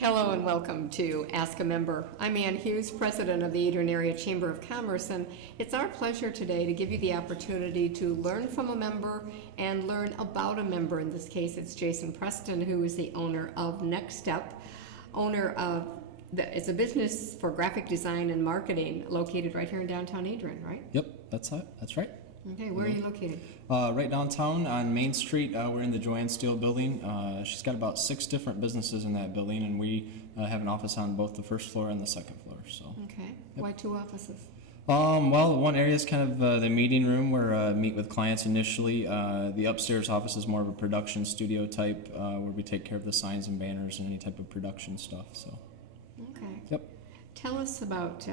Hello and welcome to Ask a Member. I'm Ann Hughes, President of the Adrian Area Chamber of Commerce, and it's our pleasure today to give you the opportunity to learn from a member and learn about a member. In this case, it's Jason Preston, who is the owner of Next Step, it's a business for graphic design and marketing located right here in downtown Adrian, right? Yep, that's right. Okay, where are you located? Right downtown on Main Street. We're in the Joanne Steele building. She's got about 6 different businesses in that building, and we have an office on both the first floor and the second floor. So. Okay. Why 2 offices? Well, one area is kind of the meeting room where I meet with clients initially. The upstairs office is more of a production studio type where we take care of the signs and banners and any type of production stuff. So. Okay. Yep. Tell us about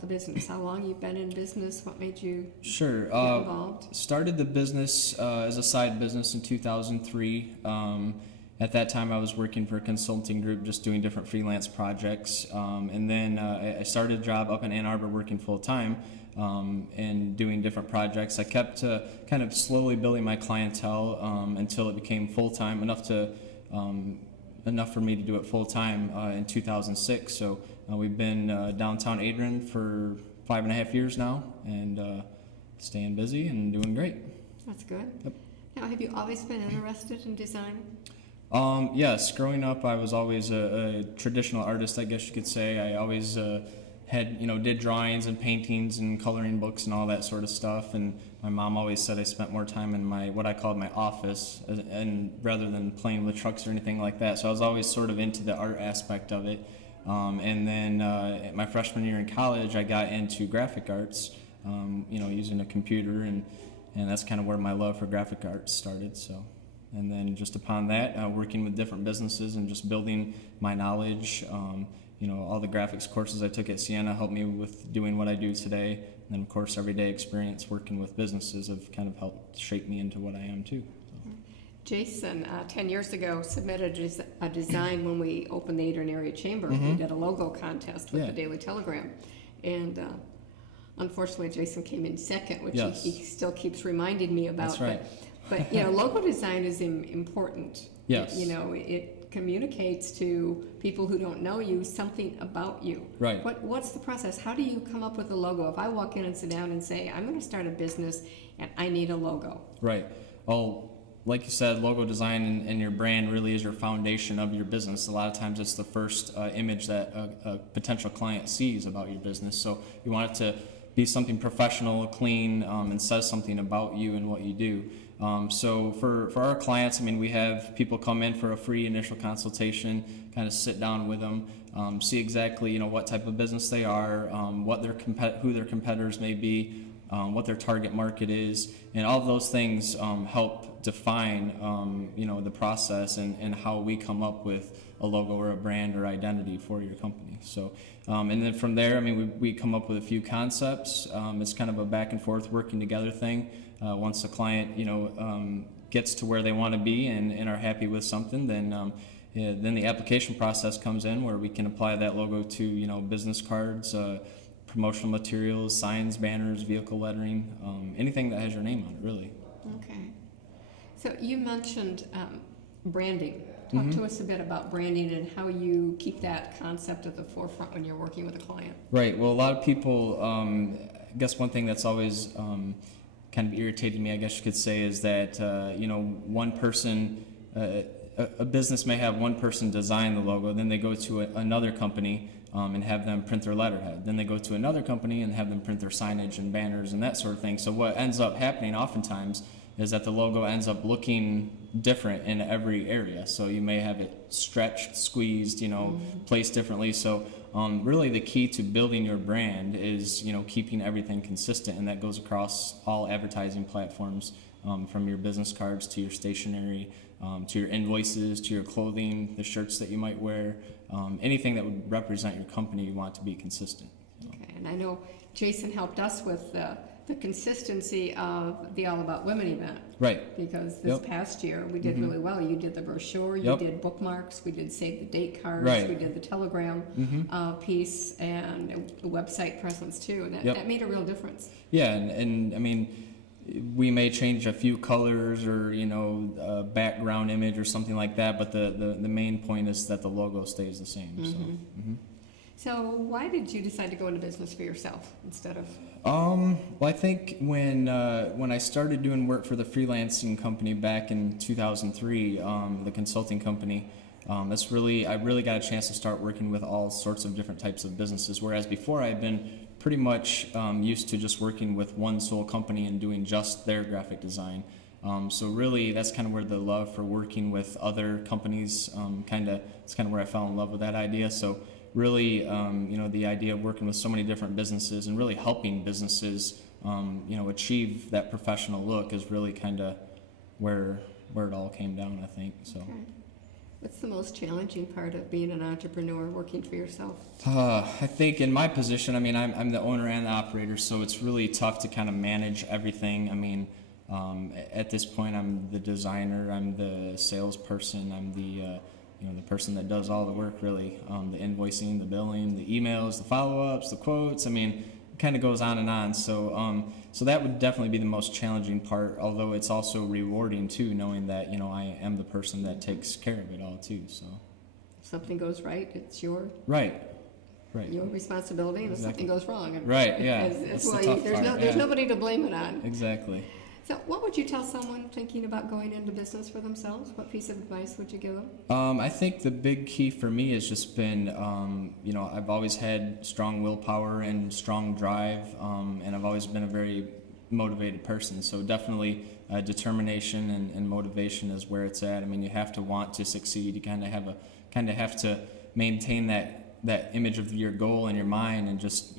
the business. How long you've been in business? What made you get involved? Started the business as a side business in 2003. At that time, I was working for a consulting group, just doing different freelance projects. And then I started a job up in Ann Arbor working full time and doing different projects. I kept kind of slowly building my clientele until it became full time, enough for me to do it full time in 2006. So we've been downtown Adrian for 5.5 years now, and staying busy and doing great. That's good. Yep. Now, have you always been interested in design? Yes, growing up I was always a traditional artist, I guess you could say. I always did drawings and paintings and coloring books and all that sort of stuff. And my mom always said I spent more time in what I called my office, and rather than playing with trucks or anything like that. So I was always sort of into the art aspect of it. And then my freshman year in college, I got into graphic arts, using a computer, and that's kind of where my love for graphic arts started. So. And then just upon that, working with different businesses and just building my knowledge. All the graphics courses I took at Siena helped me with doing what I do today. And then, of course, everyday experience working with businesses have kind of helped shape me into what I am, too. So. Jason, 10 years ago, submitted a design when we opened the Adrian Area Chamber. Mm-hmm. We did a logo contest with the Daily Telegram. And unfortunately, Jason came in second, which he still keeps reminding me about. That's right. But logo design is important. Yes. It communicates to people who don't know you something about you. Right. What's the process? How do you come up with a logo? If I walk in and sit down and say, I'm going to start a business and I need a logo. Right. Well, like you said, logo design and your brand really is your foundation of your business. A lot of times it's the first image that a potential client sees about your business. So you want it to be something professional, clean, and says something about you and what you do. So for our clients, we have people come in for a free initial consultation, kind of sit down with them, see exactly what type of business they are, who their competitors may be, what their target market is, and all of those things help define the process and how we come up with a logo or a brand or identity for your company. So and then from there, we come up with a few concepts. It's kind of a back and forth working together thing. Once the client gets to where they want to be and are happy with something, then the application process comes in where we can apply that logo to business cards, promotional materials, signs, banners, vehicle lettering, anything that has your name on it, really. Okay. So you mentioned branding. Talk to us a bit about branding and how you keep that concept at the forefront when you're working with a client. Right. Well, a lot of people, I guess one thing that's always kind of irritated me, I guess you could say, is that one person, a business may have one person design the logo, then they go to another company and have them print their letterhead. Then they go to another company and have them print their signage and banners and that sort of thing. So what ends up happening oftentimes is that the logo ends up looking different in every area. So you may have it stretched, squeezed, placed differently. So really the key to building your brand is, keeping everything consistent, and that goes across all advertising platforms, from your business cards to your stationery, to your invoices, to your clothing, the shirts that you might wear, anything that would represent your company, you want to be consistent. Okay, and I know Jason helped us with the consistency of the All About Women event. Right. Because this past year we did really well. You did the brochure, you did bookmarks, we did save the date cards, we did the telegram piece, and the website presence too. And that made a real difference. Yeah, and we may change a few colors or a background image or something like that, but the main point is that the logo stays the same. So. Mm-hmm. So why did you decide to go into business for yourself instead of? Well, I think when I started doing work for the freelancing company back in 2003, the consulting company, I really got a chance to start working with all sorts of different types of businesses. Whereas before I had been pretty much used to just working with one sole company and doing just their graphic design. So really, that's kind of where the love for working with other companies it's kind of where I fell in love with that idea. So really, the idea of working with so many different businesses and really helping businesses, achieve that professional look is really kind of where it all came down, I think. So. Okay. What's the most challenging part of being an entrepreneur, working for yourself? I think in my position, I'm the owner and the operator, so it's really tough to kind of manage everything. At this point, I'm the designer, I'm the salesperson, I'm the the person that does all the work, really, the invoicing, the billing, the emails, the follow-ups, the quotes. It kind of goes on and on. So that would definitely be the most challenging part, although it's also rewarding too, knowing that I am the person that takes care of it all too. So if something goes right, it's your right. your responsibility, and if something goes wrong, right, yeah, there's nobody to blame it on. Exactly. So what would you tell someone thinking about going into business for themselves? What piece of advice would you give them? I think the big key for me has just been, I've always had strong willpower and strong drive, and I've always been a very motivated person. So definitely determination and motivation is where it's at. You have to want to succeed. You kind of have to maintain that image of your goal in your mind, and just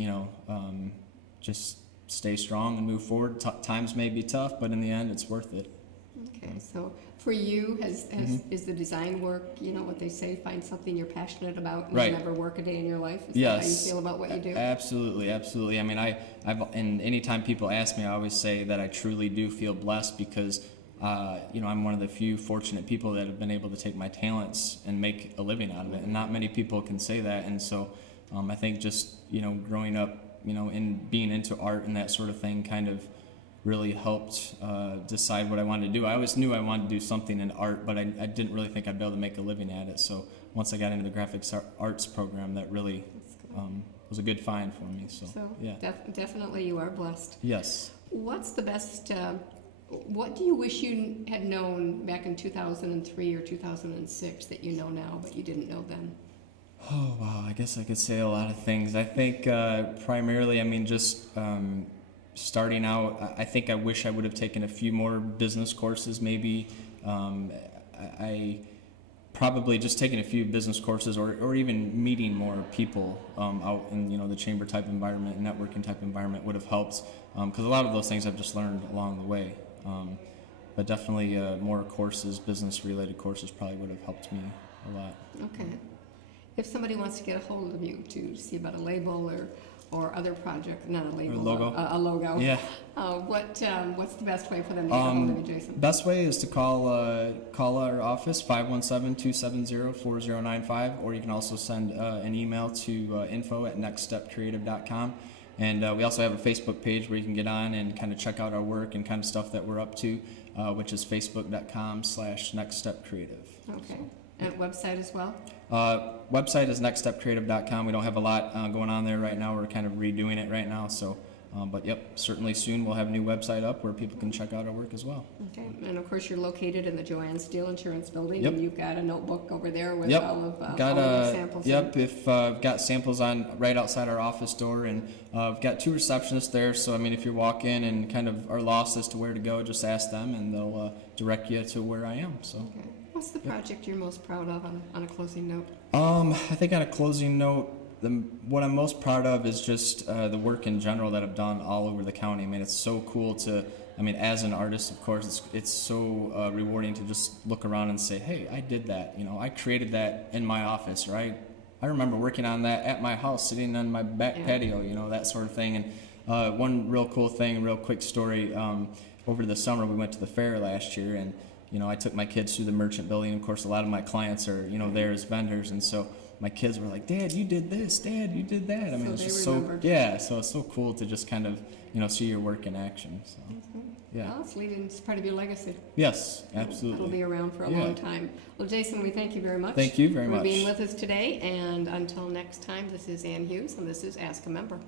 stay strong and move forward. Times may be tough, but in the end, it's worth it. Okay, so for you, is the design work, what they say, find something you're passionate about and right. never work a day in your life? Is yes. that how you feel about what you do? Absolutely. And anytime people ask me, I always say that I truly do feel blessed because, I'm one of the few fortunate people that have been able to take my talents and make a living out of it, and not many people can say that. And so, I think just growing up, in being into art and that sort of thing kind of really helped decide what I wanted to do. I always knew I wanted to do something in art, but I didn't really think I'd be able to make a living at it. So once I got into the graphics arts program, that really was a good find for me. So yeah. Definitely you are blessed. Yes. What's the best, what do you wish you had known back in 2003 or 2006 that you know now but you didn't know then? Oh, wow, I guess I could say a lot of things. I think primarily, starting out, I think I wish I would have taken a few more business courses maybe. I probably just taking a few business courses or even meeting more people out in the chamber type environment, networking type environment would have helped, because a lot of those things I've just learned along the way. But definitely more courses, business related courses probably would have helped me a lot. Okay. If somebody wants to get a hold of you to see about a label or other project, not a label, a logo. Yeah. What's the best way for them to get a hold of you, Jason? Best way is to call our office, 517-270-4095, or you can also send an email to info@nextstepcreative.com. And we also have a Facebook page where you can get on and kind of check out our work and kind of stuff that we're up to, which is facebook.com/nextstepcreative. Okay. And website as well? Website is nextstepcreative.com. We don't have a lot going on there right now. We're kind of redoing it right now. So, but yep, certainly soon we'll have a new website up where people can check out our work as well. Okay. And of course, you're located in the Joanne Steel Insurance Building. Yep. And you've got a notebook over there with yep. all of got the samples. Yep. If got samples on right outside our office door, and I've got 2 receptionists there. So if you walk in and kind of are lost as to where to go, just ask them, and they'll direct you to where I am. So. Okay. What's the project you're most proud of on a closing note? I think on a closing note, what I'm most proud of is just the work in general that I've done all over the county. It's so cool to, as an artist, of course, it's so rewarding to just look around and say, hey, I did that. I created that in my office, right? I remember working on that at my house, sitting on my back patio, that sort of thing. And one real cool thing, real quick story, over the summer we went to the fair last year, and I took my kids through the merchant building. Of course, a lot of my clients are, there as vendors, and so my kids were like, "Dad, you did this. Dad, you did that." So it's just remembered. so it's so cool to just kind of, see your work in action. So. Yeah. Well, it's part of your legacy. Yes, absolutely. It'll be around for a Yeah. long time. Well, Jason, we thank you very much. Thank you very for much. being with us today. And until next time, this is Ann Hughes, and this is Ask a Member.